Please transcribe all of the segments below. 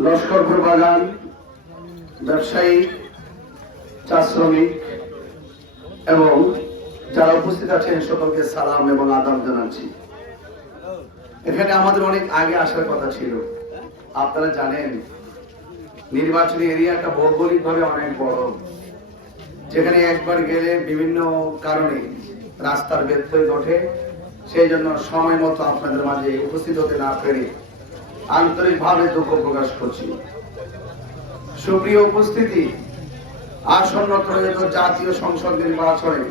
লস্করপুর বাগান ব্যবসায়ী, চা শ্রমিক এবং যারা উপস্থিত আছেন সকলকে সালাম এবং আদাব জানাচ্ছি। এখানে আমাদের অনেক আগে আসার কথা ছিল। আপনারা জানেন নির্বাচনী এরিয়াটা ভৌগোলিকভাবে অনেক বড়, যেখানে একবার গেলে বিভিন্ন কারণে রাস্তার ব্যত্যয় ঘটে। সেই জন্য সময় মতো আপনাদের মাঝে উপস্থিত হতে না পেরে আন্তরিকভাবে দুঃখ প্রকাশ করছি। সুপ্রিয় উপস্থিতি, আসন্ন ত্রয়োদশ জাতীয় সংসদ নির্বাচনে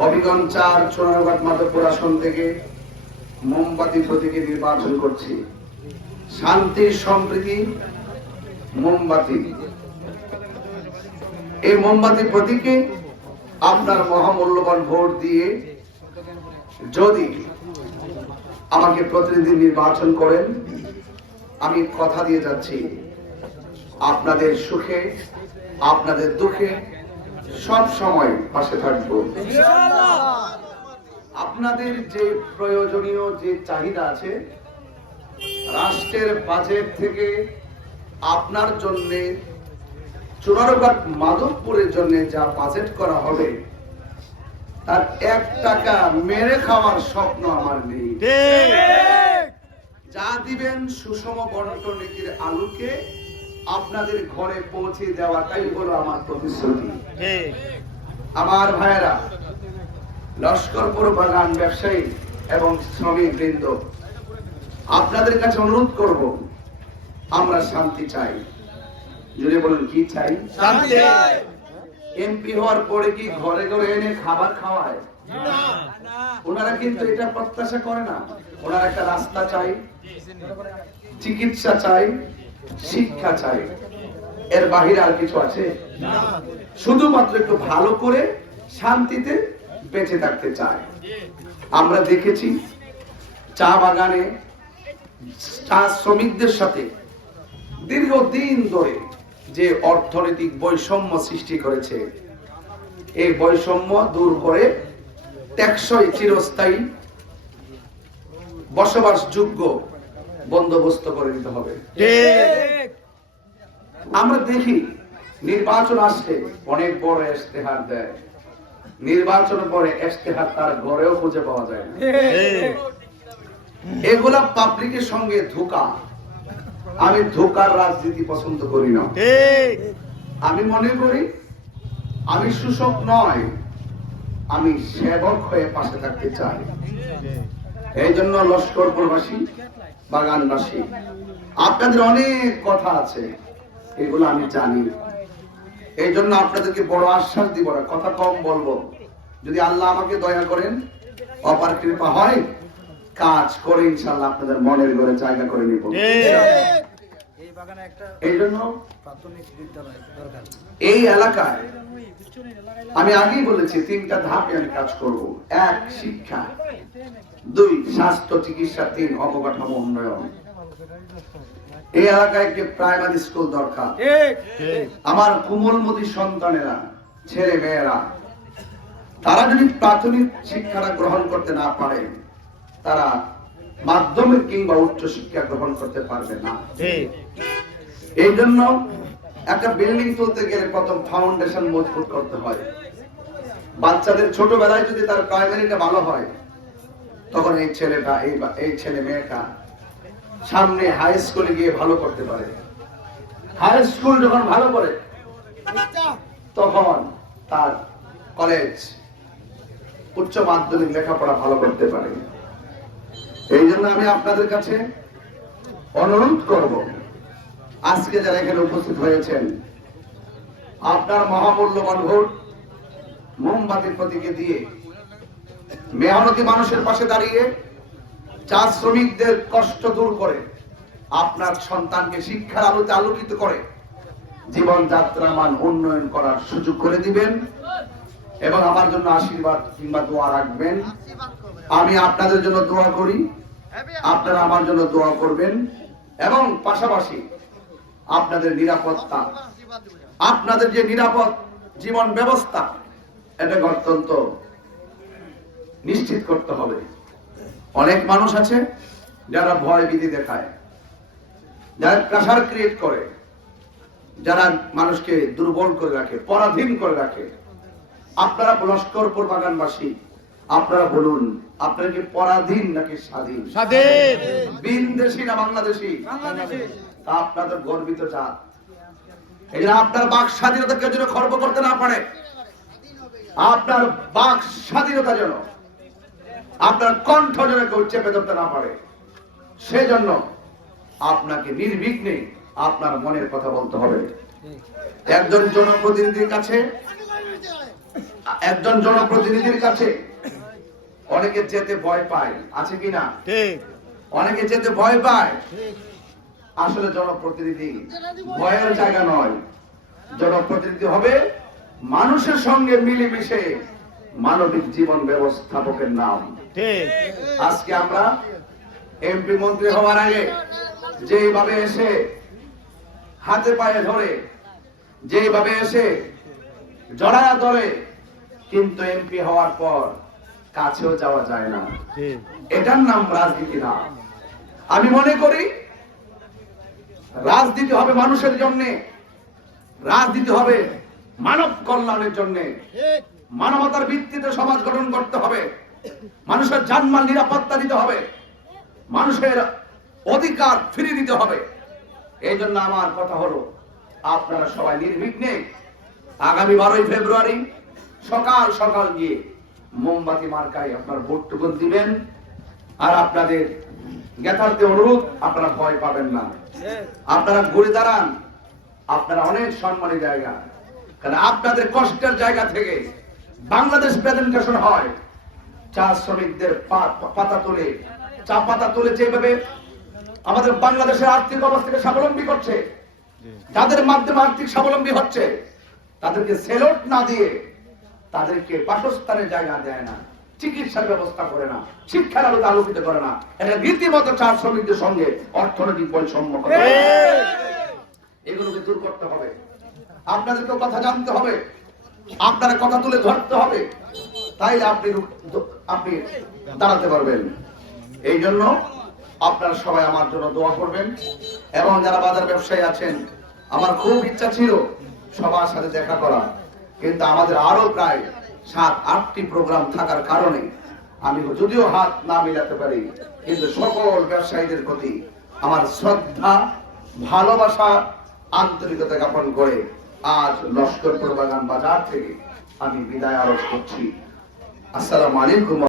হবিগঞ্জ ৪ সোনারঘাট মাধবপুর আসন থেকে মোমবাতি প্রতীকে নির্বাচন করছি। শান্তি সম্প্রীতি মোমবাতি, এই মোমবাতি প্রতীকে আপনার মহামূল্যবান ভোট দিয়ে যদি আমাকে প্রতিনিধি নির্বাচন করেন, আমি কথা দিয়ে যাচ্ছি আপনাদের সুখে আপনাদের দুঃখে সব সময় পাশে থাকবো। আপনাদের যে প্রয়োজনীয় যে চাহিদা আছে, রাষ্ট্রের বাজেট থেকে আপনার জন্য চোরারঘাট মাধবপুরের জন্য যা বাজেট করা হবে, তার ১ টাকা মেরে খাওয়ার স্বপ্ন আমার নেই। যা দিবেন সুষম বন্টন নীতির আলোকে আপনাদের ঘরে পৌঁছে দেওয়াটাই হলো আমার প্রতিশ্রুতি। আমার ভাইয়েরা, লস্করপুর বাগান ব্যবসায়ী এবং শ্রমিক বৃন্দ, আপনাদের কাছে অনুরোধ করব, আমরা শান্তি চাই। যদি বলেন কি চাই? শান্তি। এমপি হওয়ার পরে কি ঘরে ঘরে এনে খাবার খাওয়ায়? ওনারা কিন্তু এটা প্রত্যাশা করে না। ওনারা একটা রাস্তা চাই, চিকিৎসা চাই, শিক্ষা চাই। এর বাহিরে আর কিছু আছে? শুধুমাত্র একটু ভালো করে শান্তিতে বেঁচে থাকতে চায়। আমরা দেখেছি চা বাগানে চা শ্রমিকদের সাথে দীর্ঘদিন ধরে যে অর্থনৈতিক বৈষম্য সৃষ্টি করেছে, এই বৈষম্য দূর করে টেকসই চিরস্থায়ী বসবাসযোগ্য বন্দোবস্ত করে দিতে হবে। আমরা দেখি নির্বাচন আসলে অনেক বড় ইশতেহার দেয়, নির্বাচনের পরে ইশতেহার তার ঘরেও খুঁজে পাওয়া যায় না। এগুলা পাবলিকের সঙ্গে ধোঁকা। আমি ধোঁকার রাজনীতি পছন্দ করি না। আমি মনে করি আমি শোষক নয়, আমি সেবক হয়ে পাশে থাকতে চাই। এই জন্য লস্করপুরবাসী, বাগানবাসী, আপনাদের অনেক কথা আছে, এগুলো আমি জানি। এই জন্য আপনাদেরকে বড় আশ্বাস দিব না, কথা কম বলবো। যদি আল্লাহ আমাকে দয়া করেন, অপার কৃপা হয়, কাজ করে ইনশাআল্লাহ আপনাদের মনের ঘরে জায়গা করে নিব। এই জন্য এই এলাকায় আমি আগেই বলেছি 3টা ধাপে আমি কাজ করব। 1 শিক্ষা, 2 স্বাস্থ্য চিকিৎসা, 3 অবকাঠামো উন্নয়ন। এই এলাকায় একটি প্রাইমারি স্কুল দরকার। আমার কোমলমতি সন্তানেরা, ছেলে মেয়েরা, তারা যদি প্রাথমিক শিক্ষাটা গ্রহণ করতে না পারে, তারা মাধ্যমিক কিংবা উচ্চ শিক্ষা গ্রহণ করতে পারবে না। এই জন্য একটা বিল্ডিং তুলতে গেলে প্রথম ফাউন্ডেশন মজবুত করতে হয়। বাচ্চাদের ছোটবেলায় যদি তার প্রাইমারিটা ভালো হয়, তখন এই ছেলেটা এই ছেলে মেয়েটা সামনে হাই স্কুলে গিয়ে ভালো করতে পারে। হাই স্কুল যখন ভালো করে, তখন তার কলেজ, উচ্চ মাধ্যমিক লেখাপড়া ভালো করতে পারে। এই জন্য আমি আপনাদের কাছে অনুরোধ করব, আজকে যারা এখানে উপস্থিত হয়েছেন, আপনার মহামূল্যবান ভোট মোমবাতি প্রতীকে দিয়ে মেহনতি মানুষের পাশে দাঁড়িয়ে চা শ্রমিকদের কষ্ট দূর করে আপনার সন্তানকে শিক্ষার আলোতে আলোকিত করে জীবনযাত্রার মান উন্নয়ন করার সুযোগ করে দিবেন এবং আমার জন্য আশীর্বাদ কিংবা দোয়া রাখবেন। আমি আপনাদের জন্য দোয়া করি, আপনারা আমার জন্য দোয়া করবেন এবং পাশাপাশি আপনাদের নিরাপত্তা, আপনাদের যে নিরাপদ জীবন ব্যবস্থা, এটাকে অত্যন্ত নিশ্চিত করতে হবে। অনেক মানুষ আছে যারা ভয় ভীতি দেখায়, যারা প্রেসার ক্রিয়েট করে, যারা মানুষকে দুর্বল করে রাখে, পরাধীন করে রাখে, আপনারা লস্করপুর বাগানবাসী, আপনারা বলুন, আপনারা কি পরাধীন নাকি স্বাধীন? স্বাধীন। বিনদেশী না বাংলাদেশী? তা আপনাদের গর্বিত জাত। এই জন্য আপনার বাক স্বাধীনতা কেউ যেন খর্ব করতে না পারে, আপনার বাক স্বাধীনতা যেন, আপনার কণ্ঠ যেন কেউ চেপে ধরতে না পারে, সেজন্য আপনাকে নির্বিঘ্নে আপনার মনের কথা বলতে হবে। একজন জনপ্রতিনিধির কাছে অনেকে যেতে ভয় পায়, আছে কিনা? অনেকে যেতে ভয় পায়। আসলে জনপ্রতিনিধি ভয়ের জায়গা নয়। জনপ্রতিনিধি হবে মানুষের সঙ্গে মিলেমিশে মানবিক জীবন ব্যবস্থাপকের নাম। আজকে আমরা এমপি মন্ত্রী হওয়ার আগে যেভাবে এসে হাতে পায়ে ধরে, যেভাবে এসে জড়ায়া ধরে, কিন্তু এমপি হওয়ার পর কাছেও যাওয়া যায় না। এটার নাম রাজনীতি না। আমি মনে করি রাজনীতি হবে মানুষের জন্য, রাজনীতি হবে মানব কল্যাণের জন্য। মানবতার ভিত্তিতে সমাজ গঠন করতে হবে, মানুষের জানমাল নিরাপত্তা দিতে হবে, মানুষের অধিকার ফিরিয়ে দিতে হবে। এই জন্য আমার কথা হলো, আপনারা সবাই নির্বিঘ্নে আগামী 12ই ফেব্রুয়ারি সকাল সকাল গিয়ে মোমবাতি মার্কায় আপনার ভোটটুকু দিবেন। আর আপনাদের জ্ঞাতার্থে অনুরোধ, আপনারা ভয় পাবেন না, আপনারা ঘুরে দাঁড়ান। আপনারা অনেক সম্মানী জায়গা, কারণ আপনাদের কষ্টের জায়গা থেকে বাংলাদেশ প্রেজেন্টেশন হয়। চা শ্রমিকদের চা পাতা তুলে যেভাবে আমাদের বাংলাদেশের আর্থিক অবস্থাকে স্বাবলম্বী করছে, যাদের মাধ্যমে আর্থিক স্বাবলম্বী হচ্ছে, তাদেরকে সেলট না দিয়ে তাদেরকে বাসস্থানের জায়গা দেয় না, চিকিৎসার ব্যবস্থা করে না, শিক্ষার আলোতে আলোকিত করে না। এটা রীতিমতো চা শ্রমিকদের সঙ্গে অর্থনৈতিক বৈষম্য করে। এগুলোকে দূর করতে হবে। আপনাদেরকে কথা জানতে হবে, আপনারা কথা তুলে ধরতে হবে, তাইলে আপনি দাঁড়াতে পারবেন। এই জন্য আপনারা সবাই আমার জন্য দোয়া করবেন। এবং যারা বাজার ব্যবসায়ী আছেন, আমার খুব ইচ্ছা ছিল সবার সাথে দেখা করা, কিন্তু আমাদের আরো প্রায় 7-8টি প্রোগ্রাম থাকার কারণে আমি যদিও হাত না মিলাতে পারি, কিন্তু সকল ব্যবসায়ীদের প্রতি আমার শ্রদ্ধা, ভালোবাসা, আন্তরিকতা জ্ঞাপন করে আজ লস্করপুর বাগান বাজার থেকে আমি বিদায় আরোপ করছি। আসসালামু আলাইকুম।